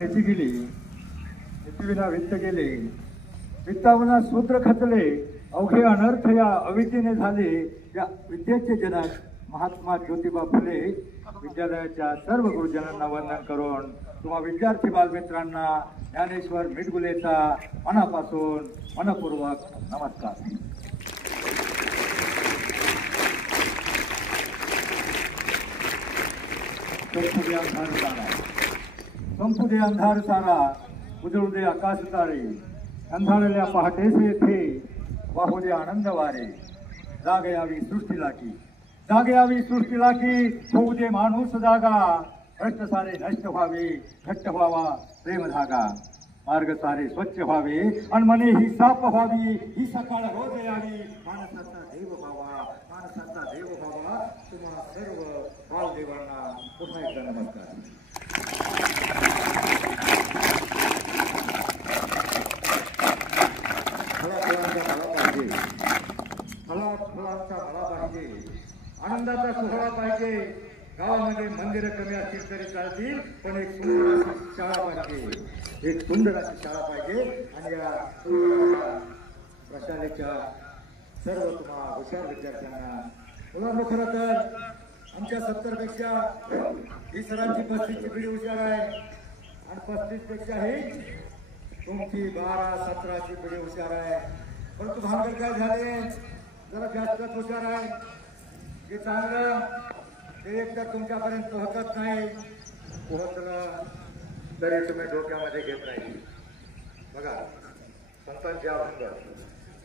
त्याची गेली पृथ्वीला वित्त गेले वित्तावना सूत्र खचले अवघे अनर्थ या अविद्येने झाले। या विद्येचे जनक महात्मा ज्योतिबा फुले विद्यालयाच्या सर्व गुरुजनांना वंदन करून तुम्हा विद्यार्थी बालमित्रांना ज्ञानेश्वर मिटगुलेचा मनापासून मनपूर्वक नमस्कार। संपू दे अंधार सारा उजळू दे आकाश तारे अंधारल्या पहाटेसे येथे वाहू दे आनंद वारे जागे यावी सृष्टीला की होऊ दे माणूस जागा भ्रष्ट सारे नष्ट व्हावे घट्ट व्हावा प्रेम धागा मार्ग सारे स्वच्छ व्हावे आणि मने ही साफ व्हावी ही सकाळ रोज यावी माणसाचा देव व्हावा तुम्हा सर्व बालदेवांना पुन्हा एकदा नमस्कार। आनंदाचा सोहळा पाहिजे। गावामध्ये मंदिर कमी असतील तरी चालतील पण एक सुंदर शाळा पाहिजे एक सुंदर अशी शाळा पाहिजे। आणि या प्रशालेच्या सर्व तुम्हा हुशार विद्यार्थ्यांना मुलांना खरं तर आमच्या 70 पेक्षा ही सरांची 35ची पिढी हुशार आहे आणि 35 पेक्षाही तुमची 12-17ची पिढी हुशार आहे। परंतु भानगड काय झाले जरा जास्तच हुशार आहे जे चांगलं ते एकतर तुमच्यापर्यंत पोहोचत नाही पोहोचलं तरी तुम्ही डोक्यामध्ये घेत नाही। बघा संतांचे अभंग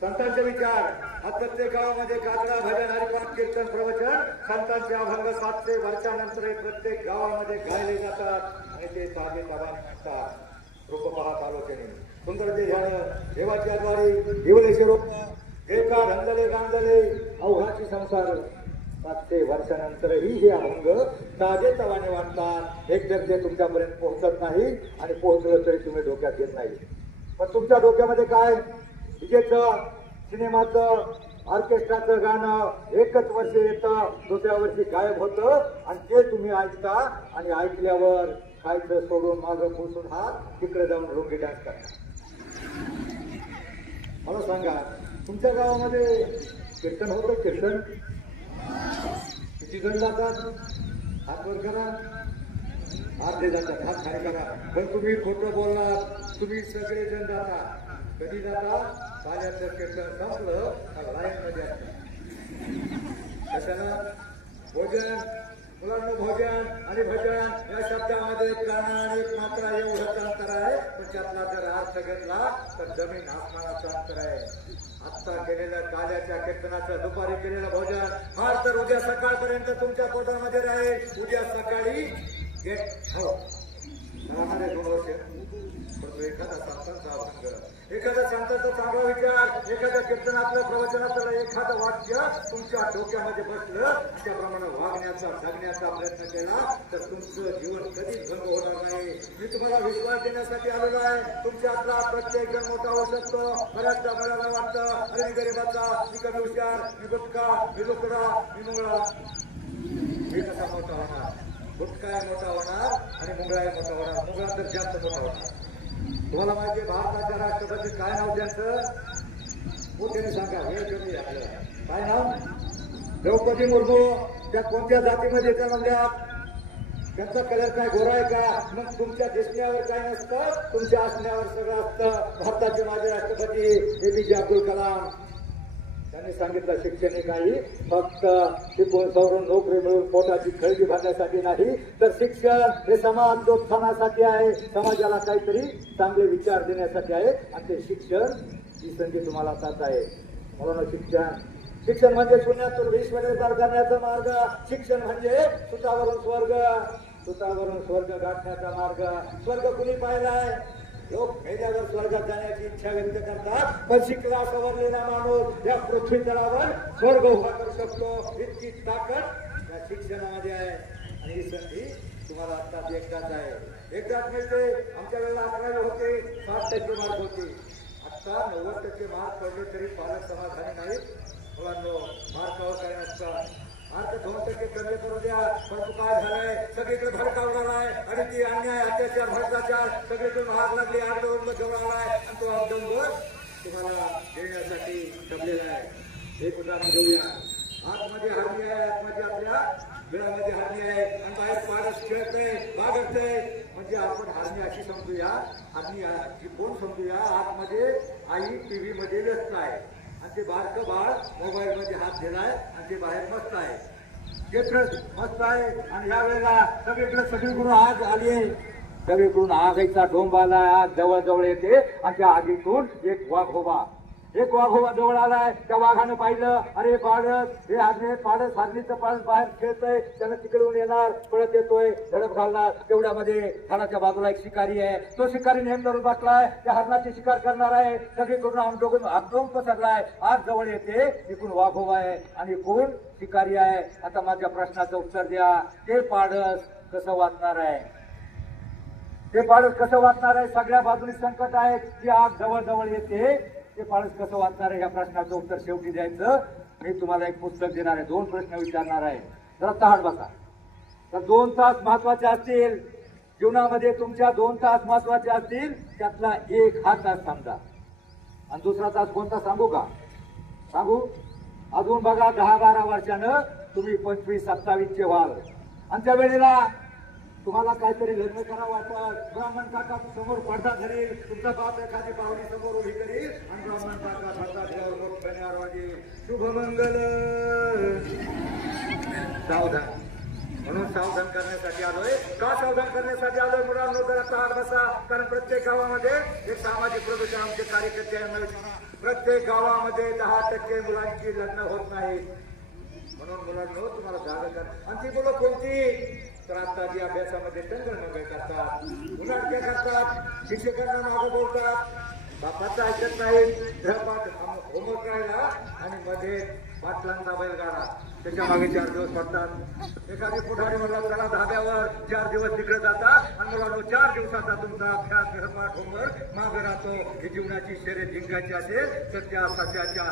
संतांचे विचार आज प्रत्येक गावामध्ये गाजरा भजन हरिपाठ कीर्तन प्रवचन संतांचे अभंग 700 वर्षानंतर प्रत्येक गावामध्ये गायले जातात आणि ते ताबे ताबांतात। रूप पाहत आलोचने सुंदर ते ध्यान देवाच्या द्वारे देवलेचे रूप एका रंजले गांजले अवघाची संसार 700 वर्षानंतरही हे अभंग ताजे तवाने वाटतात। एक तर ते तुमच्यापर्यंत पोहोचत नाही आणि पोहोचलं तरी तुम्ही डोक्यात घेत नाही। पण तुमच्या डोक्यामध्ये काय डीजेचं सिनेमाचं ऑर्केस्ट्राचं गाणं एकच वर्ष येतं दुसऱ्या वर्षी गायब होतं आणि ते तुम्ही ऐकता आणि ऐकल्यावर खायचं सोडून मागं पुसून हात तिकडे जाऊन रोगी डान्स करता। मला सांगा तुमच्या गावामध्ये कीर्तन होतं कीर्तन किती जण जातात हात वर करा अर्धे जातात हात खाली करा पण तुम्ही खोटं बोलणार तुम्ही सगळे जण जाता कधी जाता पाण्याचं कीर्तन संपलं का लाईन मध्ये असतं कशाला भोजन मुलांना भोजन आणि भजन या शब्दामध्ये प्राण आणि मात्रा एवढंच अंतर आहे पण त्यातला जर अर्थ घेतला तर जमीन आसमानाचं अंतर आहे। आत्ता केलेल्या काल्याच्या कीर्तनाचं दुपारी केलेलं भोजन फार तर उद्या सकाळपर्यंत तुमच्या पोटामध्ये राहील। उद्या सकाळी गेट हो घरामध्ये 2 वर्ष परंतु एखादा संतांचा अभंग एखादा संतांचा चांगला विचार एखाद्या कीर्तनातलं प्रवचनातलं एखादं वाक्य तुमच्या डोक्यामध्ये बसलं त्याप्रमाणे वागण्याचा जगण्याचा प्रयत्न केला तर तुमचं जीवन कधीच भंग होणार नाही। मी तुम्हाला विश्वास देण्यासाठी आलेलो आहे तुमच्यातला प्रत्येक जण मोठा होऊ शकतो। बऱ्याचदा मला वाटतं अरे मी गरीबाचा मी कमी हुशार मी गुटखा मी लुकडा मी मुंगळा मी कसा मोठा होणार गुटखा मोठा होणार आणि मुंगळा मोठा होणार मुंगळा तर जास्त मोठा होणार। तुम्हाला माहिती आहे भारताच्या राष्ट्रपती काय नाव त्यांचं मोठ्याने सांगा वेळ कमी आपल्याला काय नाव द्रौपदी मुर्मू त्या कोणत्या जातीमध्ये जन्मल्या त्यांचा कलर काय गोरा आहे का मग तुमच्या दिसण्यावर काय नसतं तुमच्या असण्यावर सगळं असतं। भारताचे माजी राष्ट्रपती APJ अब्दुल कलाम त्यांनी सांगितलं शिक्षण हे काही फक्त शिकून सवरून नोकरी मिळून पोटाची खळगी भरण्यासाठी नाही तर शिक्षण हे समाज उत्थानासाठी आहे समाजाला काहीतरी चांगले विचार देण्यासाठी आहे आणि ते शिक्षण ही संधी तुम्हाला साथ आहे। म्हणून शिक्षण म्हणजे शून्यातून विश्व निर्माण करण्याचा मार्ग शिक्षण म्हणजे सुतावरून स्वर्ग गाठण्याचा मार्ग। स्वर्ग कुणी पाहिलाय लोक मेल्यावर स्वर्गात जाण्याची इच्छा व्यक्त करतात पण शिकला सवरलेला माणूस या पृथ्वी तळावर स्वर्ग उभा करू शकतो इतकी ताकद या शिक्षणामध्ये आहे। आणि ही संधी तुम्हाला आता एकदाच मिळते। आमच्या वेळेला 11वी होते 60% मार्क होते आता 90% मार्क पडले तरी पालक समाधानी नाहीत। मुलांनो मार्कावर काय नसतं आता 2% कमी करू द्या, परंतु काय झालंय सगळीकडे भडकावणार आहे आणि ती अन्याय अत्याचार भ्रष्टाचार सगळीकडे महाग लागली आंदोलन जवळ आलाय आणि तो अवलंब तुम्हाला देण्यासाठी ठरलेला आहे. एक उदाहरण घेऊया. आतमध्ये हरणी आहे, आतमध्ये आपल्या वेळामध्ये हरणी आहे आणि बाहेर पाडस खेळतय बागडतय. म्हणजे आपण हरणी अशी समजूया, हरणी अशी कोण समजूया, आतमध्ये आई टीव्ही मध्ये व्यस्त आहे आणि ते बारकं बाळ मोबाईल मध्ये हात दिलाय आणि ते बाहेर मस्त आहे, ते मस्त आहे. आणि या वेळेला सगळीकडून आग आली आहे, सगळीकडून आगीचा ढोंब आला, आग जवळ जवळ येते आणि त्या आगीतून एक वाघोबा जवळ आलाय. त्या वाघानं पाहिलं, अरे पाडस हे आग्ने पाडस हरणीचं पाडस बाहेर खेळतय, त्यानं तिकडून येणार, पळत येतोय, झडप घालणार. तेवढ्यामध्ये झाडाच्या बाजूला एक शिकारी आहे, तो शिकारी नेम धरून बसलाय, त्या हरणाची शिकार करणार आहे. सगळीकडून आमडोंब पसरलाय, आग जवळ येते, इकडून वाघोबा आहे आणि कोण शिकारी आहे. आता माझ्या प्रश्नाचं उत्तर द्या, ते पाडस कसं वाचणार आहे? ते पाडस कसं वाचणार आहे? सगळ्या बाजूनी संकट आहे, ती आग जवळ जवळ येते, ते पाडस कसं वाचणार आहे? या प्रश्नाचं उत्तर शेवटी द्यायचं. मी तुम्हाला एक पुस्तक देणार आहे, 2 प्रश्न विचारणार आहे, जरा ताहट बसा. तर 2 तास महत्वाचे असतील जीवनामध्ये, तुमच्या 2 तास महत्वाचे असतील, त्यातला एक हा तास समजा आणि दुसरा तास कोणता सांगू का? सांगू? अजून बघा 10-12 वर्षानं तुम्ही 25-27 व्हाल आणि त्या वेळेला तुम्हाला काहीतरी लग्न करावं वाटत, ब्राह्मण काका समोर पडदा धरील, तुमचा बाप एखादी पाहुणी समोर उभी करील आणि ब्राह्मण काका पडदा धरल्यावर मोठ्याने वाजेल, शुभमंगल. सावधान. म्हणून सावधान करण्यासाठी आलोय. का सावधान करण्यासाठी आलोय मुलांनो? जरा ताट बसा. कारण प्रत्येक गावामध्ये एक सामाजिक प्रदूषण आमचे कार्यकर्ते यांना, प्रत्येक गावामध्ये 10% मुलांची लग्न होत नाहीत. म्हणून मुलांनो तुम्हाला जागा कर. आणि ती मुलं कोणती? तर आत्ताची अभ्यासामध्ये टंगळमंगळ करतात, मुलांच्या करतात, शिक्षकांना मागं बोलतात, बापाचं ऐकत नाही, गृहपाठ होमवर्क राहिला आणि मध्ये पाटलांचा बैलगाडा, त्याच्या मागे 4 दिवस पडतात. एखादी पुढारी म्हणला चला धाब्यावर, 4 दिवस तिकडे जातात आणि मुलांनो 4 दिवसाचा तुमचा अभ्यास गृहपाठ होमवर्क मागे राहतो. ही जीवनाची शर्यत जिंकायची असेल तर त्या सध्याच्या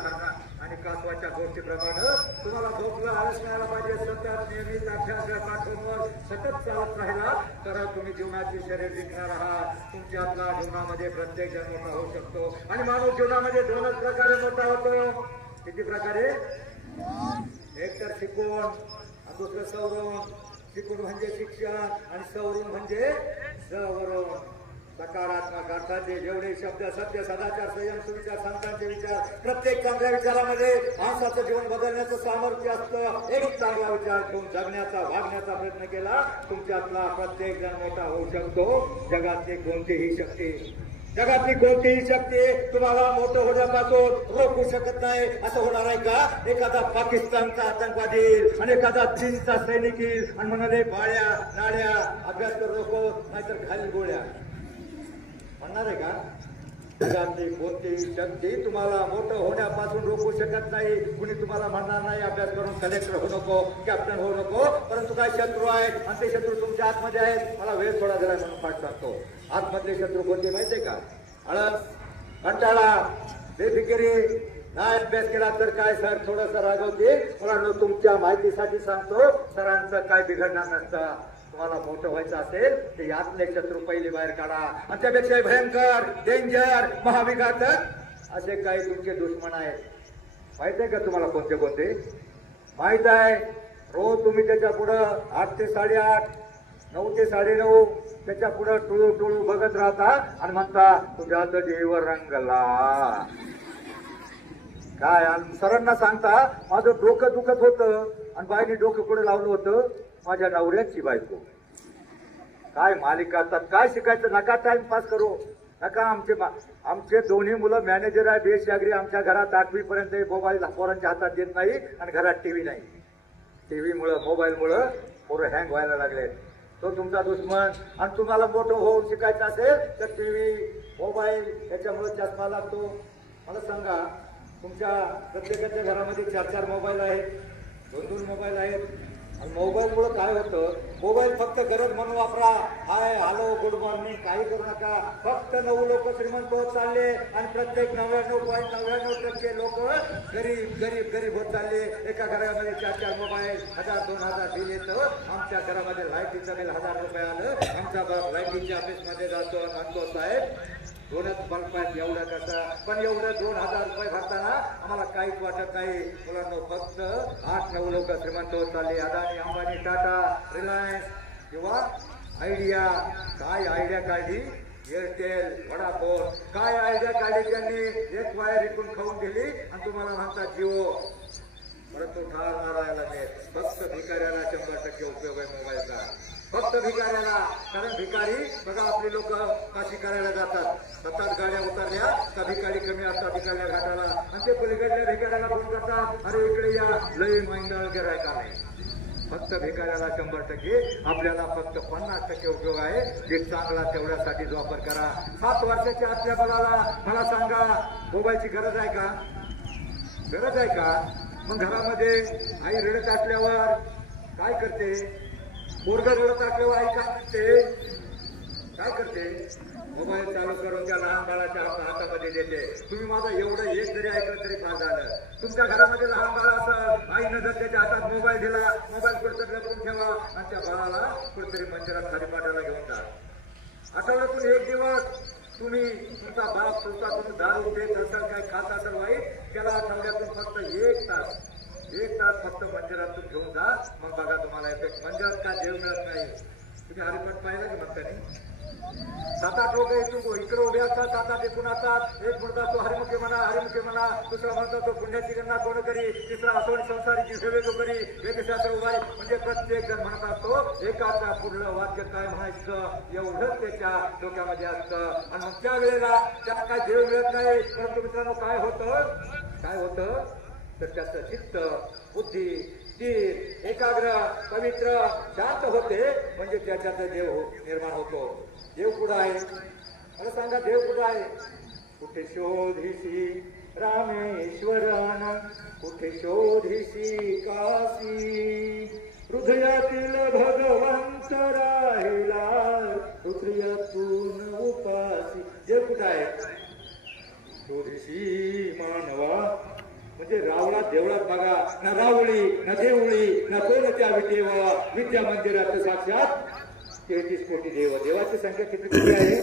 आणि कासवाच्या गोष्टीप्रमाणे तुम्हाला झोपला आळस मिळायला पाहिजे. सतत नियमित अभ्यास गृहपाठ होमवर्क सतत चालत राहिला तर तुम्ही जीवनाची शर्यत जिंकणार आहात. तुमच्यातला जीवनामध्ये प्रत्येक जण मोठा होऊ शकतो आणि माणूस जीवनामध्ये 2च प्रकारे मोठा होतो. किती प्रकारे? एक तर शिकून आणि दुसरं सवरून. शिकून म्हणजे शिक्षण आणि सवरून म्हणजे सवरून. सकारात्मक अर्थाचे जेवढे शब्द, सत्य, सदाचार, संयम, सुविचार, संतांचे विचार, प्रत्येक चांगल्या विचारामध्ये माणसाचं जीवन बदलण्याचं सामर्थ्य असतं. एक चांगला विचार घेऊन जगण्याचा, वागण्याचा प्रयत्न केला, तुमच्यातला प्रत्येक जण मोठा होऊ शकतो. जगातली कोणतीही शक्ती तुम्हाला मोठं होण्यापासून रोखू शकत नाही. असं होणार आहे का? एखादा पाकिस्तानचा आतंकवादी आणि एखादा चीनचा सैनिक येईल आणि म्हणाले बाळ्या नाड्या अभ्यास कर रोखो, नाहीतर खाली गोळ्या म्हणणार आहे का? जगातली कोणतीही शक्ती तुम्हाला मोठं होण्यापासून रोखू शकत नाही. कुणी तुम्हाला म्हणणार नाही अभ्यास करून कलेक्टर होऊ नको, कॅप्टन होऊ नको. परंतु काही शत्रू आहेत आणि ते शत्रू तुमच्या आतमध्ये आहेत. मला वेळ थोडा जरा म्हणून पाठ टाकतो. आतमधले शत्रू कोणते माहितीये का? आळस, कंटाळा, बेफिकिरी, नाही अभ्यास केला तर काय सर थोडंसं रागवते. मुलांना तुमच्या माहितीसाठी सांगतो, सरांचं काय बिघडणार नसतं. तुम्हाला मोठं व्हायचं असेल तर यातले शत्रू पहिले बाहेर काढा आणि त्यापेक्षा भयंकर, डेंजर, महाविघातक असे काही तुमचे दुश्मन आहेत. माहित आहे का तुम्हाला कोणते कोणते? माहित आहे. रोज तुम्ही त्याच्या पुढं 8 ते 8:30, 9 ते 9:30 त्याच्या पुढं टुळू बघत राहता आणि म्हणता तुझ्यात जीव रंगला. काय सरांना सांगता माझं डोकं दुखत होतं आणि बाईने डोकं पुढे लावलं होतं माझ्या नवऱ्याची बायको. काय मालिका असतात, काय शिकायचं? नका टाइमपास करू नका. आमचे दोन्ही मुलं मॅनेजर आहे, बेशागरी. आमच्या घरात 8वी पर्यंत मोबाईल पोरांच्या हातात देत नाही आणि घरात टीव्ही नाही. टीव्हीमुळं, मोबाईलमुळं पोरं हँग व्हायला लागले. तो तुमचा दुश्मन. आणि तुम्हाला मोठं होऊन शिकायचं असेल तर टीव्ही, मोबाईल याच्यामुळे चष्मा लागतो. मला सांगा, तुमच्या प्रत्येकाच्या घरामध्ये 4-4 मोबाईल आहेत, 2-2 मोबाईल आहेत. मोबाईलमुळे काय होतं, मोबाईल फक्त गरज म्हणून वापरा. हाय हॅलो गुड मॉर्निंग काही करू नका. फक्त 9 लोक श्रीमंत होत चालले आणि प्रत्येक 99.99% लोक गरीब गरीब गरीब होत चालले. एका घरामध्ये 4 मोबाईल, 1000-2000 बिल येतं. आमच्या घरामध्ये लाईटीचं बिल 1000 रुपये आलं. आमचा बाप लाईटीच्या ऑफिसमध्ये जातो म्हणतो साहेब 2च बल्ब आहेत एवढं कसं, पण एवढं 2000 रुपये भरताना आम्हाला काहीच वाटत नाही. मुलांना फक्त 8-9 लोक श्रीमंत होत चालले. अदानी, अंबानी, टाटा, रिलायन्स किंवा आयडिया. काय आयडिया काढली? Airtel, Vodafone. काय आयडिया काढली त्यांनी? एक वायर इकडून खाऊन दिली आणि तुम्हाला म्हणतात जिओ. परंतु ठार मारायला नाही. फक्त भिकाऱ्याला 100% उपयोग आहे मोबाईलचा. फक्त भिकाऱ्याला. कारण भिकारी बघा आपले लोक काशी करायला जातात, 7-8 गाड्या उतरल्या का भिकारी कमी असतात भिकारल्या घाटाला आणि ते पलीकडल्या भिकाऱ्याला फोन करतात, अरे इकडे या, लई मैंदाळ गिरायका नाही. फक्त भिकाऱ्याला 100%. आपल्याला फक्त 50% उपयोग आहे. जे चांगला तेवढ्यासाठीच वापर करा. 7 वर्षाच्या आतल्या बघाला मला सांगा मोबाईलची गरज आहे का? गरज आहे का? मग घरामध्ये आई रडत असल्यावर काय करते? पोरग रडत असल्यावर आई काय करते? काय करते? मोबाईल चालू करून त्या लहान बाळाच्या हातामध्ये देते. तुम्ही माझं एवढं एक जरी ऐकलं तरी फार झालं. तुमच्या घरामध्ये लहान बाळ असं आईनं जर त्याच्या हातात मोबाईल दिला, मोबाईल कुठतरी लपवून ठेवा आणि त्या बाळाला कुठेतरी मंदिरात खालीपाठाला घेऊन जा. आठवड्यातून 1 दिवस तुम्ही तुमचा बाप तुम्ही दारू पेत असाल, काय खात असाल वाईट, त्याला आठवड्यातून फक्त 1 तास फक्त मंदिरातून घेऊन जा. मग बघा तुम्हाला इफेक्ट. मंदिरात का देव मिळत नाही? तुम्ही हरिपाठ पाहिलं की म्हणता 7-8 लोक इकडे उभे असतात, 7-8 एकूण असतात. एक मुलगा तो हरिमुखे म्हणा, दुसरा म्हणतो तो पुण्याची गणना कोण करी, तिसरा असोनी संसारीची सेवे तो करी, वेदशास्त्र उभारी. म्हणजे प्रत्येक जण म्हणत असतो एकाचा पुढलं वाक्य काय म्हणायचं एवढंच त्याच्या डोक्यामध्ये असतं. आणि मग त्या वेळेला त्याला काय देव मिळत नाही. परंतु मित्रांनो काय होतं तर त्याचं चित्त, बुद्धी, स्थिर, एकाग्र, पवित्र, शांत होते. म्हणजे त्याच्यात देव निर्माण होतो. देव कुठं आहे? मला सांगा देव कुठं आहे? कुठे शोधिसी रामेश्वरान, कुठे शोधिसी काशी, हृदयातील भगवंत राहिला हृदयातून उपासी. देव कुठं आहे? शोधिसी मानवा. म्हणजे रावळा देवळात बघा ना, रावळी ना देवळी ना कोण त्या विद्या मंदिरात साक्षात 33 कोटी देव. देवाची संख्या किती कोटी आहे?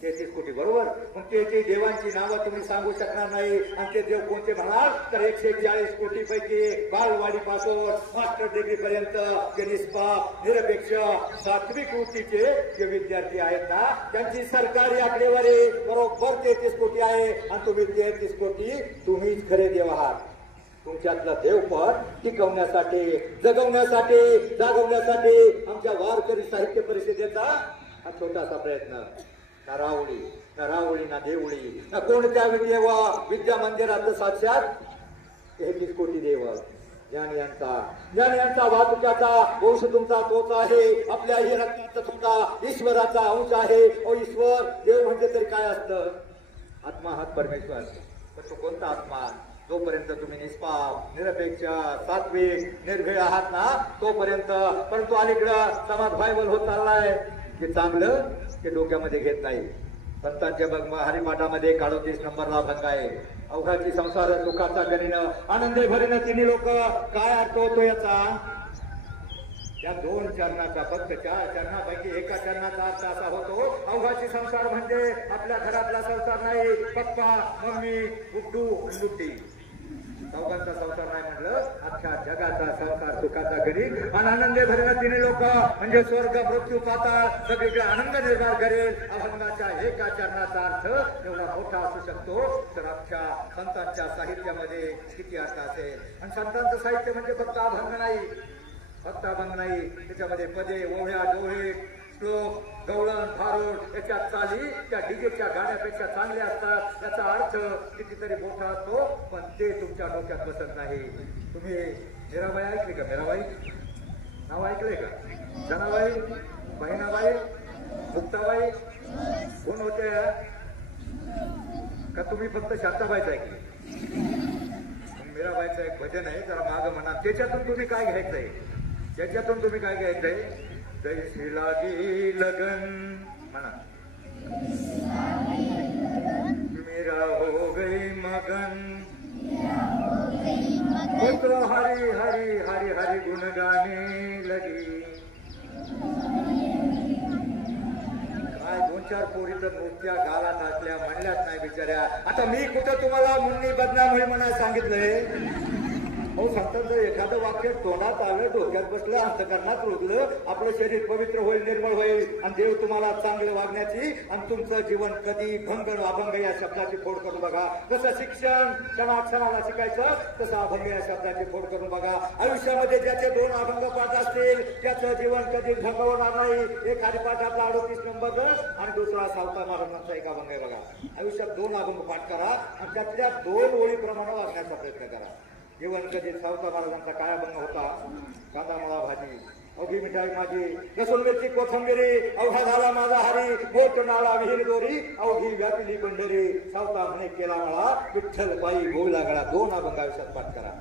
33 कोटी, बरोबर. मग ते देवांची नावं तुम्ही सांगू शकणार नाही. आणि ते देव कोणते म्हणाल तर 140 कोटी पैकी बालवाडीपासून मास्टर डिग्री पर्यंत जे निष्पाप, निरपेक्ष, सात्विक वृत्तीचे जे विद्यार्थी आहेत ना, त्यांची सरकारी आकडेवारी बरोबर 33 कोटी आहे. आणि तुम्ही 33 कोटी तुम्हीच खरे देव आहात. तुमच्यातला देव पण टिकवण्यासाठी, जगवण्यासाठी, जागवण्यासाठी आमच्या वारकरी साहित्य परिषदेचा हा छोटासा प्रयत्न. ना रावळी ना देवळी ना कोणत्या विद्या मंदिरात साक्षात 33 कोटी देव. ज्ञान यांचा वाहतुकाचा वंश तुमचा तोच आहे. आपल्या ही रत्नाचा तुमचा ईश्वराचा अंश आहे. ओ ईश्वर, देव म्हणजे तरी काय असतं? आत्मा हात परमेश्वर. पण तो कोणता आत्मा? जोपर्यंत तुम्ही निष्पाप, निरपेक्ष, सात्विक, निर्भय आहात ना तोपर्यंत. परंतु अलीकडं समाज व्हायबल होत चाललाय. जे चांगलं ते डोक्यामध्ये घेत नाही. संतांच्या हरिपाठामध्ये 38 नंबरला भंग आहे. अवघाची संसार सुखाचा करीनं आनंदे भरीनं तिन्ही लोक. काय अर्थ होतो याचा? या 2 चरणाचा, फक्त 4 चरणापैकी एका चरणाचा अर्थ असा होतो, अवघाची संसार म्हणजे आपल्या घरातला संसार नाही. पप्पा, मम्मी, गुड्डू, गुड्डी, चौघांचा संसार नाही म्हटलं. अख्ख्या जगाचा संसार सुखाचा करी आणि आनंदे भरेल तिने लोक. म्हणजे स्वर्ग, मृत्यू, पाताळ सगळीकडे आनंद निर्माण करेल. अभंगाच्या एका चरणाचा अर्थ एवढा मोठा असू शकतो. तर अख्ख्या संतांच्या साहित्यामध्ये किती अर्थ असेल. आणि संतांचं साहित्य म्हणजे फक्त अभंग नाही, त्याच्यामध्ये पदे, ओव्या, डोहे, श्लोक, गवळण, भारूड याच्या चाली त्या डीजेच्या गाण्यापेक्षा चांगल्या असतात. याचा अर्थ कितीतरी मोठा असतो, पण ते तुमच्या डोक्यात बसत नाही. तुम्ही मीराबाई ऐकले का? मीराबाई नाव ऐकलंय का? जनाबाई, बहिणाबाई, मुक्ताबाई कोण होत्या? का तुम्ही फक्त शांताबाईच ऐकली? मीराबाईचं एक भजन आहे, जरा मागं म्हणा. त्याच्यातून तुम्ही काय घ्यायचंय? त्याच्यातून तुम्ही काय घ्यायचंय? जैसी लागी लगन म्हणा. मीरा हो गई मगन, पुत्र हरी हरी हरी हरी गुण गाणे लगी. काय 2-4 पोरी तर नुसत्या गाला टाकल्या, म्हणल्याच नाही बिचाऱ्या. आता मी कुठं तुम्हाला मुन्नी बदनाम होई म्हणा सांगितलंय? हो सांगतात एखादं वाक्य तोंडात आलं, डोक्यात बसलं, अंतकरणात रुजलं, आपलं शरीर पवित्र होईल, निर्मळ होईल आणि देव तुम्हाला चांगलं वागण्याची आणि तुमचं जीवन कधी भंग अभंग या शब्दाची फोड करून बघा. जसं शिक्षण क्षणाक्षणाला शिकायचं तसं अभंग या शब्दाची फोड करून बघा. आयुष्यामध्ये ज्याचे 2 अभंग पाठ असतील त्याचं जीवन कधी भंग होणार नाही. एक हरिपाठातला 38 नंबर आणि दुसरा सावता महाराजांचा एक अभंग आहे बघा. आयुष्यात 2 अभंग पाठ करा आणि त्यातल्या 2 ओळीप्रमाणे वागण्याचा प्रयत्न करा. जीवन कधी सावता महाराजांचा काय अभंग होता? कांदा मला भाजी, अवघी मिठाई माझी, लसूण मिरची कोथंबिरी, अवघा झाला माझा हरी, बोट नाळा विहीर दोरी, अवघी व्यापिली पंढरी, सावता म्हणे केला मला विठ्ठल पायी भोग लागला. 2 अभंग आयुष्यात पाठ करा.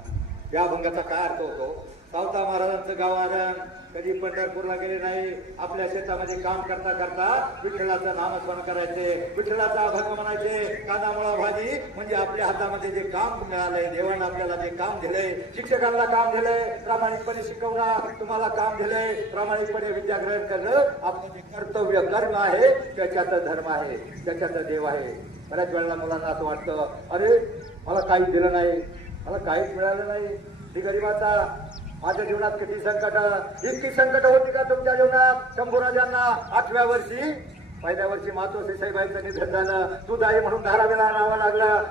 या अभंगाचा काय अर्थ होतो? सावता महाराजांचं गावारण, कधी पंढरपूरला गेले नाही, आपल्या शेतामध्ये काम करता करता विठ्ठलाचं नामस्मरण करायचे, विठ्ठलाचा अभंग म्हणायचे. कांदामुळा भाजी म्हणजे आपल्या हातामध्ये जे काम मिळालंय, देवानं आपल्याला जे काम दिलंय, शिक्षकांना काम दिलंय, प्रामाणिकपणे शिकवणार, तुम्हाला काम दिलंय, प्रामाणिकपणे विद्याग्रहण करणं आपलं जे कर्तव्य कर्म आहे त्याच्यात धर्म आहे, त्याच्यात देव आहे. बऱ्याच वेळेला मुलांना असं वाटतं, अरे मला काहीच दिलं नाही, मला काहीच मिळालं नाही, ही गरिबाचा माझ्या जीवनात किती संकट, इतकी संकट होती का तुमच्या जीवनात? शंभूराजांना 8व्या वर्षी, पहिल्या वर्षी मातोश्री साईबाईंचं निधन झालं, दुधाई म्हणून धारावीला राहावं लागलं.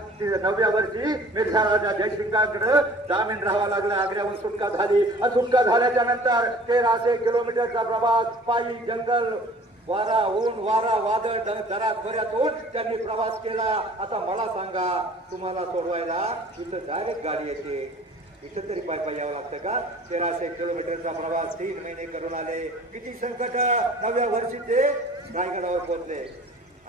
9व्या वर्षी मिर्झा राजा जयसिंगांकडे जामीन राहावं लागलं. आग्र्याहून सुटका झाली आणि सुटका झाल्याच्या नंतर 1300 किलोमीटरचा प्रवास पायी, जंगल, वारा, ऊन, वारा, वादळ, दरात खोऱ्यातून त्यांनी प्रवास केला. आता मला सांगा, तुम्हाला सोडवायला इथं डायरेक्ट गाडी येते, इथं तरी पाय पाय यावं लागतं का? 1300 किलोमीटरचा प्रवास 3 महिने करून आले. किती संकट. 9व्या वर्षी ते रायगडावर पोहोचले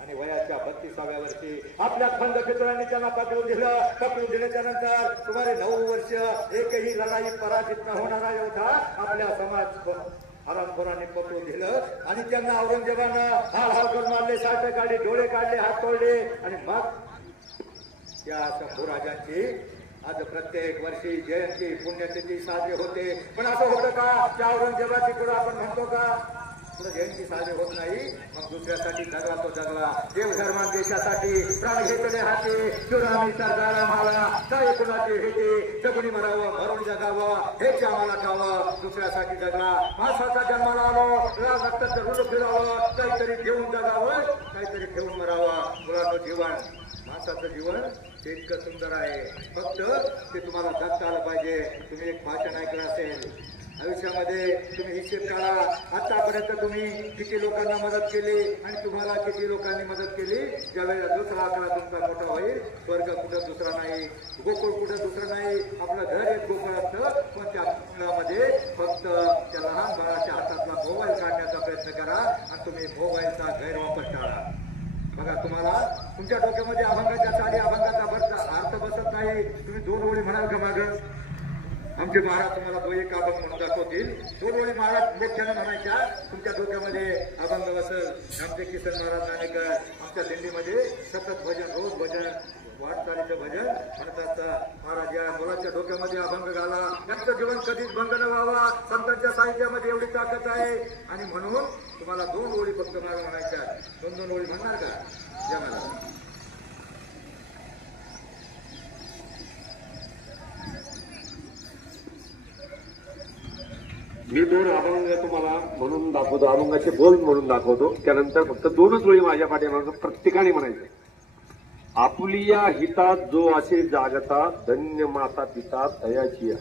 आणि वयाच्या 32व्या वर्षी आपल्या खंड मित्रांनी त्यांना पकडून दिलं. पकडून दिल्याच्या नंतर सुमारे 9 वर्ष एकही लढाई पराजित न होणारा योद्धा आपल्या समाज हरामखोरांनी पकडून दिलं आणि त्यांना औरंगजेबानं हाल हाल करून मारले, साठ काढले, डोळे काढले, हात तोडले आणि मग त्या शंभूराजांची आज प्रत्येक वर्षी जयंती पुण्यतिथी साजरी होते. पण असं होतं का? त्या औरंगजेबाची पुढे आपण म्हणतो का पुढे जयंती साजरी होत नाही? मग दुसऱ्यासाठी जगला तो जगला, देवधर्मान देशासाठी प्राण घेतले हाती, चुरामी सरदारा मला काय कुणाचे हेते, जगुनी मरावं मरून जगावं हेच आम्हाला ठावं. दुसऱ्यासाठी जगला, माणसाचा जन्माला आलो, रक्ताचं रुल फिरावं, काहीतरी घेऊन जगावं, काहीतरी ठेवून मरावं. मुलाचं जीवन, माणसाचं जीवन ते इतकं सुंदर आहे, फक्त ते तुम्हाला जगता आलं पाहिजे. तुम्ही एक भाषण ऐकलं असेल आयुष्यामध्ये, तुम्ही हिशेब काढा, आतापर्यंत तुम्ही किती लोकांना मदत केली आणि तुम्हाला किती लोकांनी मदत केली. ज्यावेळेला दुसरा आकडा तुमचा मोठा होईल, स्वर्ग कुठं दुसरा नाही, गोकुळ कुठं दुसरं नाही, आपलं घर एक गोकुळ असतं. पण त्या गोकुळामध्ये फक्त त्या लहान बाळाच्या हातातला मोबाईल काढण्याचा प्रयत्न करा आणि तुम्ही मोबाईलचा गैरवापर टाळा. बघा, तुम्हाला तुमच्या डोक्यामध्ये अभंगाच्या साडी अभंगाचा अर्थ बसत नाही. तुम्ही 2 ओळी म्हणाल का? मागं आमचे महाराज तुम्हाला 2 एक अभंग म्हणून दाखवतील. 2 ओळी महाराज मोठ्यानं म्हणायच्या, तुमच्या डोक्यामध्ये अभंग बसल. आमचे किसन महाराज नाणेकर आमच्या दिंडीमध्ये सतत भजन, रोज भजन, वाटचालीचं भजन म्हणत असतात. महाराज या मुलाच्या डोक्यामध्ये अभंग घाला, त्यांचं जीवन कधीच भंग न व्हावा. संतांच्या साहित्यामध्ये एवढी ताकद आहे आणि म्हणून तुम्हाला 2 ओळी फक्त मागं म्हणायच्या. 2-2 ओळी म्हणणार का? या मला मी 2 अभंग तुम्हाला म्हणून दाखवतो, अभंगाचे बोल म्हणून दाखवतो. त्यानंतर फक्त 2च ओळी माझ्या पाठीमागं प्रत्येकाने म्हणायचे. आपुलिया हितात जो असे जागता, धन्य माता पिता तयाची,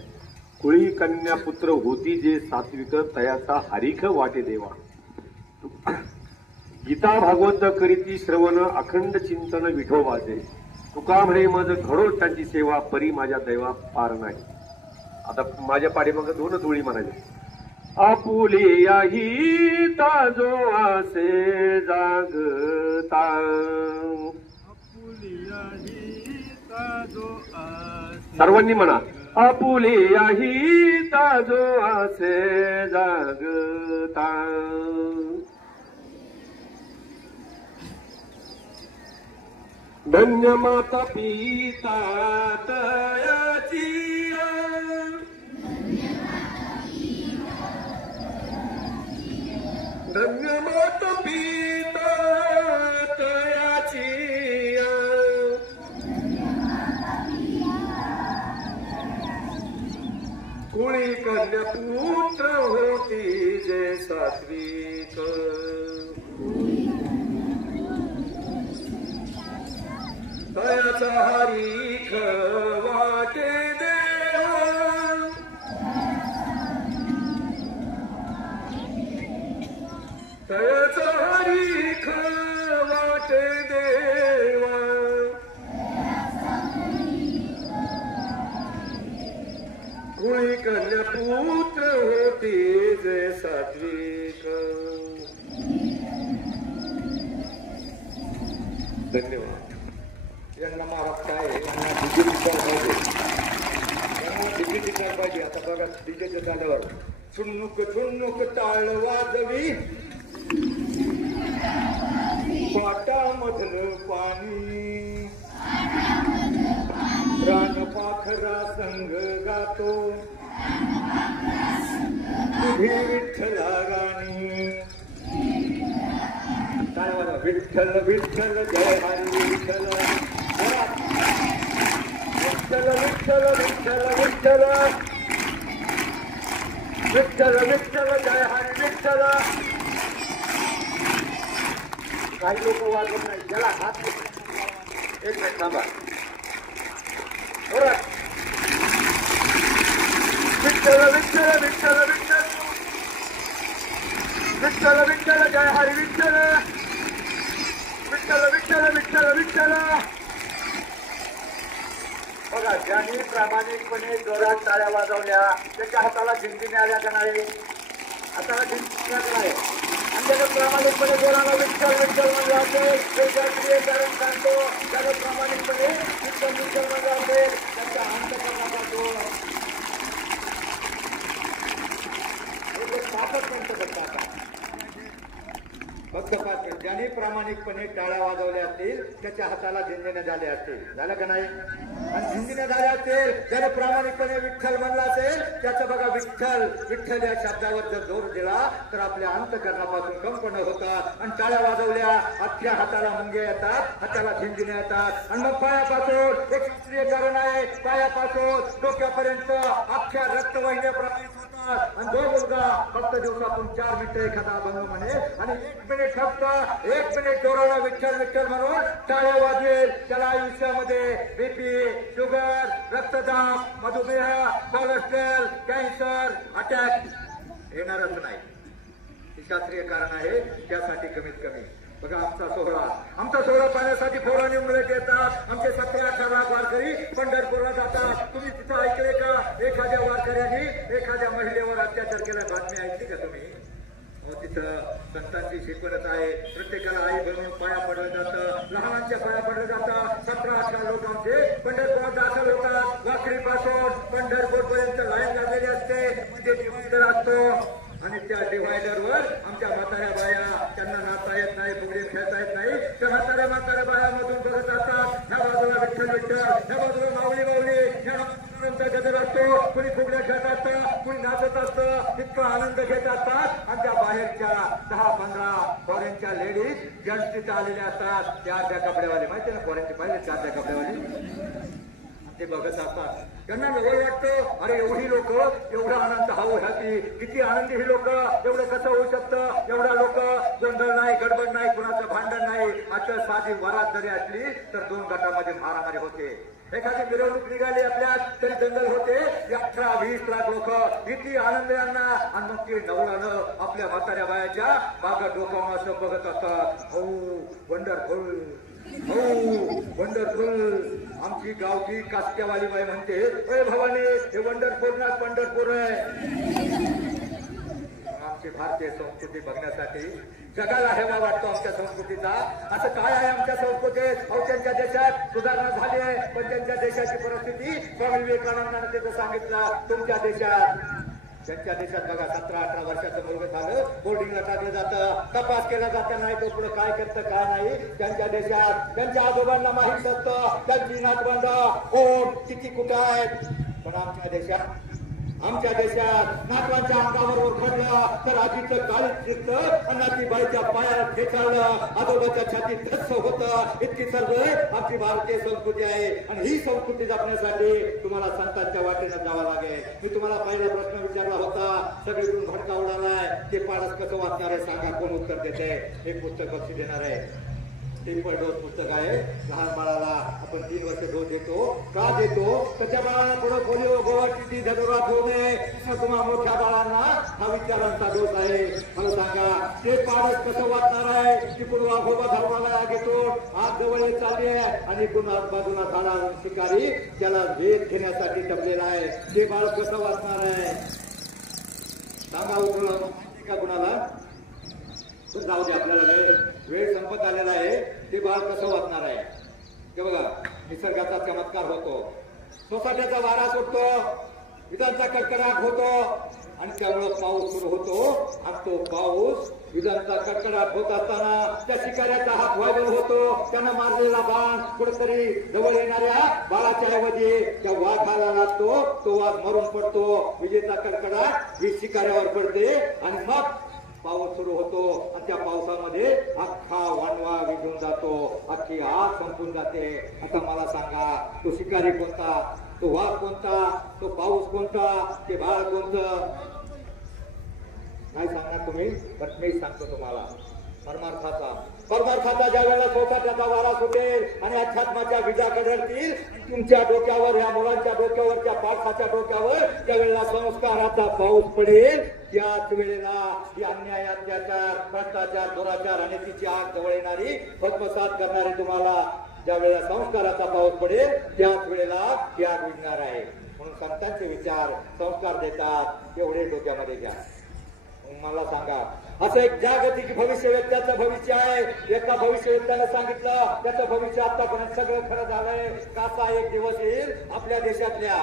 कुळी कन्या पुत्र होती जे सात्विक, तयाचा हरिख वाटे देवा. गीता भागवत करीती श्रवण, अखंड चिंतन विठोबाचे, तुका म्हणे मज घडो त्यांची सेवा, परी माझ्या दैवा पार नाही. आता माझ्या पाठीमागं 2च ओळी म्हणायचे. आपुलिया हिता जो असे जागता, आपुलिया हिता जो असे सर्वांनी म्हणा. आपुलिया हिता जो आसे जागता. धन्य माता पिता तयाची. धन्य माता पिता तयाची. कुळी कन्या पुत्र होती जे सात्विक. तयाचा हरीख वाटे देवा. तयाचा हरीख वाटे देवा. कुळी कन्या पुत्र होती जे सात्विक. धन्यवाद. यांना महाराज काय यांना डिजिटल पाहिजे. यांना डिजिटल पाहिजे. आता बघा डिजिटल झाल्यावर चुन्नुक चुन्नुक टाळ वाजवी. पाटामधलं पाणी रानपाखरा संग गातो. तुझी विठ्ठला राणी. काय बरं विठ्ठल विठ्ठल जय हरी विठ्ठल. विठ्ठल विठ्ठल विठ्ठल विठ्ठल. विठ्ठल विठ्ठल जय हरी विठ्ठल. काही लोक वाजत नाही. ज्याला हात एक मिनिट थांबा. विठ्ठल विठ्ठल विठ्ठल विठ्ठल. विठ्ठल विठ्ठल जय हरी विठ्ठल. विठ्ठल विठ्ठल विठ्ठल विठ्ठल. बघा ज्यांनी प्रामाणिकपणे जोरात टाळ्या वाजवल्या त्याच्या हाताला झिंजिने आल्या का नाही. हाताला झिंजिने का नाही. आणि त्यानं प्रामाणिकपणे जोराला विठ्ठल विठ्ठल म्हणलं असेल. ते शास्त्रीय कारण सांगतो. त्यानं प्रामाणिकपणे विठ्ठल विठ्ठल म्हणलं असेल त्यांचा अंतकरणाचा तो पापच म्हणतो फक्त. आता फक्त 5 मिनिट. ज्यांनी प्रामाणिकपणे टाळ्या वाजवल्या असतील त्याच्या हाताला झिंजिने झाले असतील. झालं का नाही. आणि झिंजिने झाले असतील ज्याने प्रामाणिकपणे विठ्ठल म्हणला असेल त्याचं बघा विठ्ठल विठ्ठल या शब्दावर जर जोर दिला तर आपल्या अंतकरणापासून कंपन होतात. आणि टाळ्या वाजवल्या अख्ख्या हाताला मुंग्या येतात. हाताला झिंजिने येतात. आणि मग पायापासून एक शास्त्रीय कारण आहे. पायापासून डोक्यापर्यंत अख्ख्या रक्तवाहिन्या प्रवाहित होतात. आणि जो मुलगा फक्त दिवसातून 4 मिनिटं एखादा अभंग म्हणे आणि 1 मिनिट फक्त 1 मिनिट जोराला विठ्ठल विठ्ठल म्हणून टाळ्या वाजवेल त्याला आयुष्यामध्ये बीपी शुगर रक्तदाब मधुमेह कोलेस्ट्रॉल कॅन्सर अटॅक येणारच नाही. हे शास्त्रीय कारण आहे. त्यासाठी कमीत कमी बघा आमचा सोहळा पाहण्यासाठी फोराने उमलत येतात. आमचे 17-18 लाख वारकरी पंढरपूरला जातात. तुम्ही तिथं ऐकले का एखाद्या वारकऱ्यांनी एखाद्या महिलेवर अत्याचार केला. बातमी ऐकली का तुम्ही. तिथं संतांची शिकवणच आहे. प्रत्येकाला आई बनवून पाया पडलं जातं. लहानांच्या पाया पडलं जातं. 17-18 लोक आमचे पंढरपुरात दाखल होतात. वाखरीपासून पंढरपूर पर्यंत लाईन लागलेली असते. म्हणजे डिव्हायडर असतो. आणि त्या डिव्हायडरवर आमच्या म्हाताऱ्या बाया त्यांना नाचता येत नाही फुगडी खेळता येत नाही. त्या म्हाताऱ्या बायामधून बघत असतात. ह्या बाजूला विठ्ठल विठ्ठल ह्या बाजूला माऊली माऊली. ह्या गजर असतो. कुणी फुगड्या खेळत असतं कुणी नाचत असतं. इतका आनंद घेत असतात. आणि त्या बाहेरच्या 10-15 फॉरेनच्या लेडीज जेंट्स तिथे आलेल्या असतात. त्या अर्ध्या कपड्यावाले माहिती ना फॉरेनचे पाहिले त्या अर्ध्या कपड्यावाले ते बघत असतात. त्यांना नवल वाटतं अरे एवढी लोक एवढा आनंद हाऊ ह्याची किती आनंदी ही लोक. एवढं कसं होऊ शकतं. एवढा लोक गोंधळ नाही गडबड नाही कुणाचं भांडण नाही. आता साधी वरात जरी असली तर 2 गटामध्ये मारामारी होते. एखादी मिरवणूक निघाली आपल्यात तरी दंगल होते. 18-20 लाख लोक किती आनंद यांना. आणि मग ते नवलानं आपल्या म्हाताऱ्या बायाच्या बागा डोकावून असं बघत असतात. हो वंडरफुल हो वंडरफुल. आमची गावची कास्त्यावाली बाई म्हणते अरे भवानी हे वंडरफुल ना पंढरपूर आहे. आमची भारतीय संस्कृती बघण्यासाठी जगाला हेवा वाटतो आमच्या संस्कृतीचा. असं काय आहे आमच्या संस्कृतीत? अहो, त्यांच्या देशात सुधारणा झाली आहे, पण त्यांच्या देशाची परिस्थिती स्वामी विवेकानंदांनी तिथं सांगितलं. तुमच्या देशात, त्यांच्या देशात बघा 17-18 वर्षाचं मुलगा झालं बोर्डिंगला टाकलं जातं, तपास केला जात नाही, तो पुढे काय करतं काय नाही. त्यांच्या देशात त्यांच्या आजोबांना माहीत असतं त्यांची नातवंड कोण किती कुठं आहेत. पण आमच्या देशात नातवांच्या अंगावर पडलं तर आजीचं काळीच दिसतं, अन्नाची बाईच्या पायाला ठेचाळलं, आजोबाच्या छातीत धस्स होतं. इतकी सर्व आमची भारतीय संस्कृती आहे. आणि ही संस्कृती जपण्यासाठी तुम्हाला संतांच्या वाटेनं जावं लागेल. मी तुम्हाला पहिला प्रश्न विचारला होता, सगळीकडून भडका उडालाय, ते पाडस कसं वाचणार आहे सांगा, कोण उत्तर देते? हे पुस्तक बक्षीस देणार आहे. टिम्पल डोस पुस्तक आहे. लहान बाळाला आपण 3 वर्ष डोस देतो. का देतो? त्याच्या बाळाला पुढे पोलिओ गोवाची धनुरात होऊ नये. तुम्हाला मोठ्या बाळांना हा विचारांचा डोस आहे. मला सांगा, ते पाडस कसं वाचणार आहे? तिकडून वाघोबा धर्माला घेतो, आज जवळ चालली आहे आणि पुन्हा बाजूला झाला शिकारी त्याला वेध घेण्यासाठी टपलेला आहे. ते बाळ कसं वाचणार आहे सांगा उठलं का कुणाला? जाऊ दे, आपल्याला वेळ संपत आलेला आहे. ते बाळ कसं वाचणार आहे? ते बघा, निसर्गाचा चमत्कार होतो, सोसाट्याचा वारा सुटतो, विजांचा कडकडाट होतो आणि त्यामुळे पाऊस सुरू होतो. आणि तो पाऊस विजांचा कडकडाट होत असताना त्या शिकाऱ्याचा हात व्हायबल होतो. त्यानं मारलेला बाण कुठेतरी जवळ येणाऱ्या बाळाच्या ऐवजी त्या वाघाला लागतो. तो वाघ मरून पडतो. विजेचा कडकडाट वीज शिकाऱ्यावर पडते आणि मग पाऊस सुरू होतो. आणि त्या पावसामध्ये अख्खा वानवा विझून जातो, अख्खी आग संपून जाते. आता मला सांगा, तो शिकारी कोणता? तो वाघ कोणता? तो पाऊस कोणता? ते बाळ कोणतं? काय सांगणार तुम्ही? पण मी सांगतो तुम्हाला. परमार्थाचा ज्या वेळेला सोसाट्याचा वारा सुटेल आणि अध्यात्माच्या विजा कडतील तुमच्या डोक्यावर, या मुलांच्या डोक्यावर, त्या पाठशाच्या डोक्यावर ज्या वेळेला संस्काराचा पाऊस पडेल, त्याच वेळेला ही अन्याय, अत्याचार, भ्रष्टाचार, दुराचार आणि तिची आग जवळ येणारी, भस्मसात करणारी तुम्हाला ज्या वेळेला संस्काराचा पाऊस पडेल, त्याच वेळेला ती आग विझणार आहे. म्हणून संतांचे विचार संस्कार देतात, एवढे डोक्यामध्ये घ्या. मला सांगा, असं एक जागतिक भविष्यवेत्याचं भविष्य आहे. एका भविष्यवेत्यानं सांगितलं त्याचं भविष्य आतापर्यंत सगळं खरं झालंय. कसा एक दिवस येईल आपल्या देशातल्या,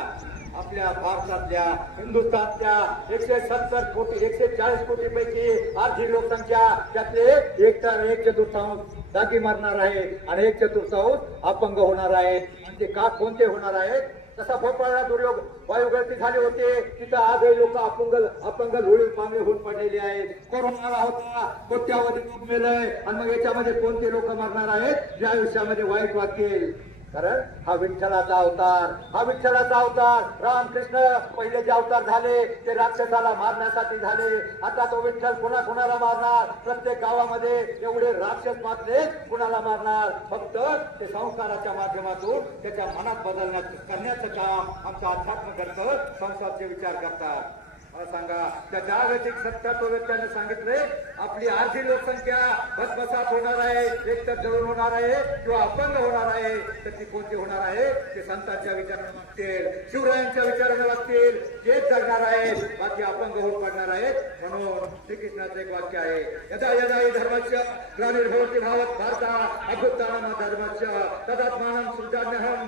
आपल्या भारतातल्या, हिंदुस्थानच्या 170 कोटी 140 कोटी पैकी अर्धी लोकसंख्या, त्यातले 1/4 जागी मारणार आहे आणि 1/4 अपंग होणार आहे. म्हणजे का कोणते होणार आहेत? तसा भोपाळला दुर्योग वायुगळती झाली होते, तिथं आजही लोक अपंग लोळी पांगळे होऊन पडलेले आहेत. कोरोना आला होता, कोट्यावधी लोक मेलय. आणि मग याच्यामध्ये कोणते लोक मरणार आहेत जे आयुष्यामध्ये वाईट वागतील? कारण हा विठ्ठलाचा अवतार, हा विठ्ठलाचा अवतार. रामकृष्ण पहिले जे अवतार झाले ते राक्षसाला मारण्यासाठी झाले. आता तो विठ्ठल कुणाला मारणार? प्रत्येक गावामध्ये एवढे राक्षस मारले, कुणाला मारणार? फक्त ते संस्काराच्या माध्यमातून त्याच्या मनात करण्याचं काम आमचं अध्यात्म करतं, संस्कारचे विचार करतात. मला सांगा, त्या जागतिक सत्यात्ववेत्याने सांगितले आपली अर्धी लोकसंख्या भस्मसात होणार आहे, एकतर जळून होणार आहे किंवा अपंग होणार आहे. तर ती कोणती होणार आहे? ते संतांच्या विचाराने वागतील, शिवरायांच्या विचाराने वागतील, तेच जगणार आहेत, बाकी अपंग होऊन पडणार आहेत. म्हणून श्रीकृष्णाचं एक वाक्य आहे, यदा यदा हि धर्मस्य ग्लानिर्भवति भारता अभ्युत्थानम धर्मस्य तदात्मानं सृजाम्यहं.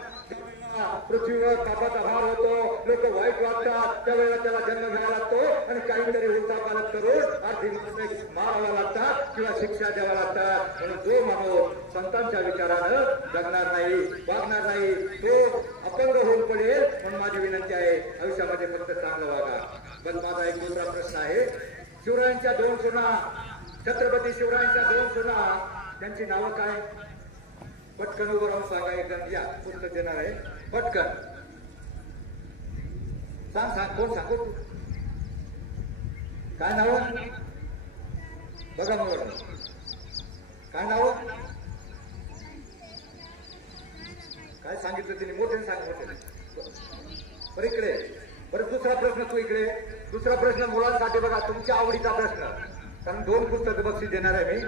पृथ्वीवर पापाचा भार होतो, लोक वाईट वागतात, त्यावेळेला त्याला जन्म घ्यावा लागतो आणि काहीतरी उलटा पालट करून अर्धी मारावा लागतात किंवा शिक्षा द्यावा लागतात. म्हणून जो माणूस संतांच्या विचारानं जगणार नाही, वागणार नाही, तो अपंग होऊन पडेल. म्हणून माझी विनंती आहे, आयुष्यामध्ये फक्त चांगलं वागा. बस माझा एक दुसरा प्रश्न आहे. शिवरायांच्या 2 सुना, छत्रपती शिवरायांच्या 2 सुना, त्यांची नावं काय? पटकन उभं राहून सांगा. एकदम या पुस्तक देणार आहे, पटकन सांग. कोण सांगू? काय नाव? बघा मग काय नाव? काय सांगितलं तिने? मोठे सांग, मोठे. बरं इकडे. बरं दुसरा प्रश्न तू इकडे. दुसरा प्रश्न मुलांसाठी बघा, तुमच्या आवडीचा प्रश्न. कारण 2 पुस्तक बक्षीस देणार आहे मी.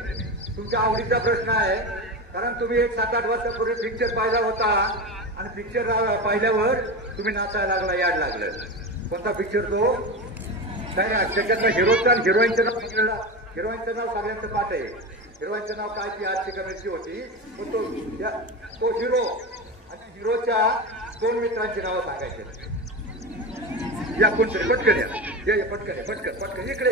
तुमच्या आवडीचा प्रश्न आहे, कारण तुम्ही एक 7-8 वर्षापूर्वी पिक्चर पाहिला होता आणि पिक्चर पाहिल्यावर तुम्ही नाचायला लागला, याड लागलं. कोणता पिक्चर तो? नाही ना, त्याच्यातलं हिरोचं आणि हिरोईनचं नाव सांगितलं. हिरोईनचं नाव सगळ्यांचं पाठ आहे. हिरोईनचं नाव काय ती आरती करण्याची होती, पण तो हिरो आणि हिरोच्या 2 मित्रांची नावं सांगायची. या कोणतरी पटकन या पटकन पटकन पटकन इकडे.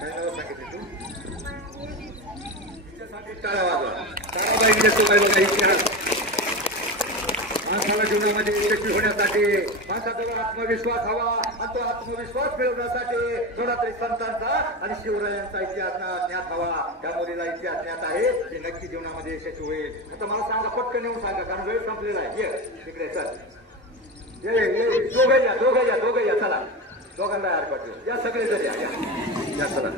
काय नावं सांगितली तू? तिच्यासाठी टाळ्या वाजवा. ताराबाई विजयसुबाईला इतिहास. माणसाला जीवनामध्ये यशस्वी होण्यासाठी माणसाजवळ आत्मविश्वास हवा आणि तो आत्मविश्वास मिळवण्यासाठी थोडा तरी संतांचा आणि शिवरायांचा इतिहास ज्ञात हवा. त्या मुलीला इतिहास ज्ञात आहे, ते नक्की जीवनामध्ये यशस्वी होईल. आता मला सांगा, पटकन येऊन सांगा, कारण वेळ संपलेला आहे. ये तिकडे चल, ये दोघं या चला. दोघांना यार पटलं, या सगळे जर या चला,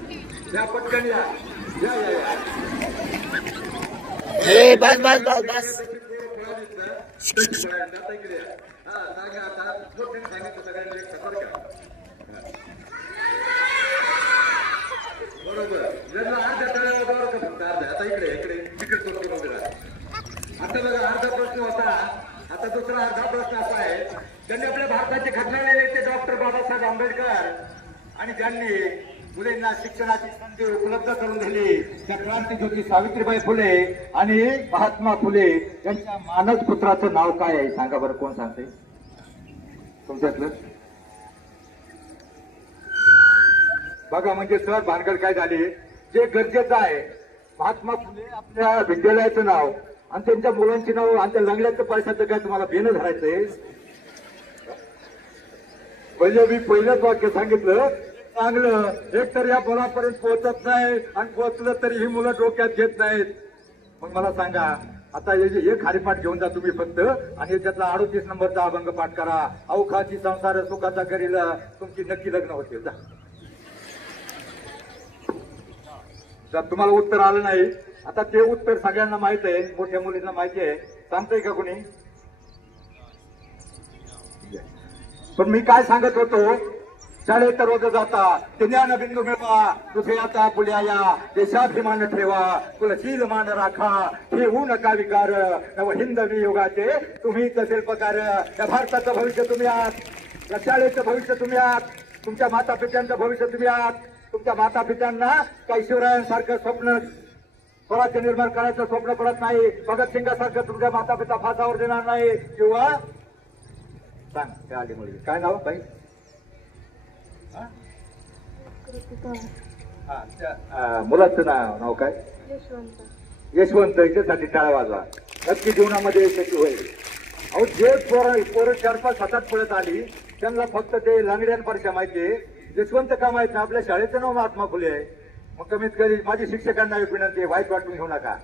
या पटकन या. बस. इकडे हा सांगा. आता मोठ्याने सांगितलं सगळ्यांनी सतर्क. बरोबर, ज्यांना अर्ध्या तळावर का फक्त अर्ध्या. आता इकडे तिकडे आता बघा, अर्धा प्रश्न होता. आता दुसरा अर्धा प्रश्न असा आहे, ज्यांनी आपल्या भारताचे घडणारे नेते डॉक्टर बाबासाहेब आंबेडकर आणि ज्यांनी मुलींना शिक्षणाची संधी उपलब्ध करून दिली, त्या क्रांतीज्योती सावित्रीबाई फुले आणि महात्मा फुले यांच्या मानस पुत्राचं नाव काय आहे सांगा बरं. कोण सांगते तुमच्यातलं? बघा, म्हणजे सर भानगड काय झाली, जे गरजेचं आहे, महात्मा फुले आपल्या विद्यालयाचं नाव आणि त्यांच्या मुलांची नाव आणि त्या लंगड्याचं पैशाचं काय तुम्हाला बेनं धरायचंय? मी पहिलंच वाक्य सांगितलं, चांगलं एक तर या मुलापर्यंत पोहोचत नाही आणि पोहोचलं तरी ही मुलं डोक्यात घेत नाहीत. मग मला सांगा, आता हे खारीपाठ घेऊन जा तुम्ही फक्त, आणि याच्यातला 38 नंबरचा अभंग पाठ करा. अवखाची संसार सुखाचा करील, तुमची नक्की लग्न होतील. जर तुम्हाला उत्तर आलं नाही, आता ते उत्तर सगळ्यांना माहित आहे, मोठ्या मुलींना माहिती आहे. सांगताय का कोणी? पण मी काय सांगत होतो, शाळेत रोज जाता ते ज्ञानबिंदू मिळवा, तुझे आता पुढ्या या देशाभिमान ठेवा, कुलशील मान राखा, ठेवू नका विकार, नव हिंदवी युगाचे तुम्हीच शिल्पकार. या भारताचं भविष्य तुम्ही आहात, या शाळेचं भविष्य तुम्ही आहात, तुमच्या माता पित्यांचं भविष्य तुम्ही आहात. तुमच्या माता पित्यांना काही शिवरायांसारखं स्वप्न स्वराज्य निर्माण करायचं स्वप्न पडत नाही. भगतसिंगासारखं तुमच्या माता पिता फासावर देणार नाही. किंवा सांग त्या आली मुलगी काय नाव बाई? मुलाचं नाव काय? यशवंत. याच्यासाठी टाळा वाजवा. नक्की जीवनामध्ये यशस्वी होईल. अहो, जे पोरं 4-5 हातात पळत आली त्यांना फक्त ते लांगड्यांपर्यंत माहितीये, यशवंत का माहित नाही. आपल्या शाळेचं नाव महात्मा फुले आहे. मग कमीत कमी माझी शिक्षकांना एक विनंती, वाईट वाटून घेऊ नका.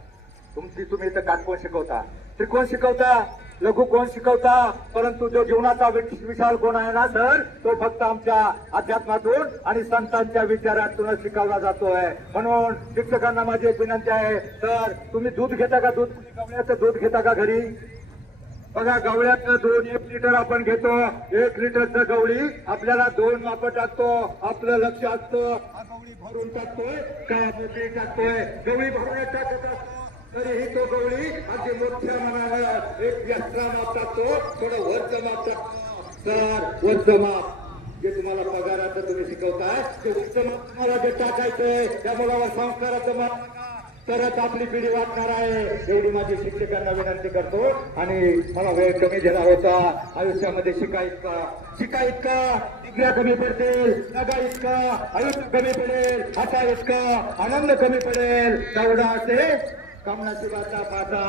तुम्ही इथं काटकोण शिकवता, त्रिकोण शिकवता, लघु कोण शिकवता, परंतु जो जीवनाचा विशाल कोण आहे ना सर, तो फक्त आमच्या अध्यात्मातून आणि संतांच्या विचारातूनच शिकवला जातोय. म्हणून शिक्षकांना माझी एक विनंती आहे, सर तुम्ही दूध घेता का? गवळ्याचं दूध घेता का घरी? बघा, गवळ्याचं दूध 1 लिटर आपण घेतो. 1 लिटरचं गवळी आपल्याला 2 माप टाकतो. आपलं लक्ष असतं, हा गवळी भरून टाकतोय का मोकळी टाकतोय? गवळी भरून टाकत असतो तरीही तो गवळी अगदी मोठ्या मनानं एक एक्स्ट्रा माप टाकतो, थोडं वरचं माप टाकतो. तर वरचं माप जे तुम्हाला पगाराचं तुम्ही शिकवताय, ते वरचं माप तुम्हाला जे टाकायचंय, त्या मुलावर संस्काराचं माप तरच आपली पिढी वाटणार आहे. एवढी माझी शिक्षकांना विनंती करतो. आणि मला वेळ कमी दिला होता. आयुष्यामध्ये शिका इतका डिग्र्या कमी पडतील, नगा इतका आयुष्य कमी पडेल, आता इतका आनंद कमी पडेल. तेवढा असे कमनशिबाचा पासा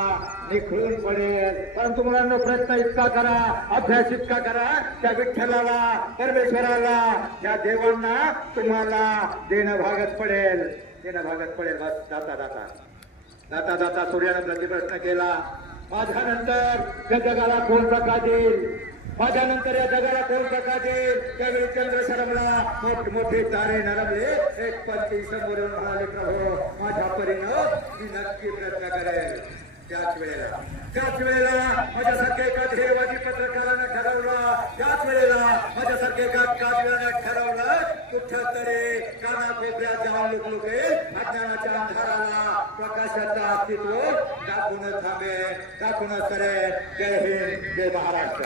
निखळून पडेल. परंतु मुलांना प्रयत्न इतका करा, अभ्यास इतका करा, त्या विठ्ठलाला, परमेश्वराला, त्या देवांना तुम्हाला देणं भागच पडेल. बस जाता जाता सूर्यानं प्रतिप्रश्न केला, माझ्यानंतर या जगाला कोण प्रकाश देईल? माझ्यानंतर या जगाला कोण प्रकाश देईल? त्यावेळी चंद्र शरमला, मोठमोठे तारे नरमले. एक पंथी समोर म्हणाले, प्रभू माझ्या परीनं मी नक्की प्रयत्न करेल. त्याच वेळेला माझ्यासारख्या एका ध्येयवादी पत्रकारानं ठरवलं, त्याच वेळेला माझ्यासारख्या एका काव्यानं ठरवलं, कुठंतरी कानाकोपऱ्यात जाऊन लुकलुके अज्ञानाच्या अंधाराला प्रकाशाचं अस्तित्व दाखवूनच करे. जय हिंद, जय महाराष्ट्र.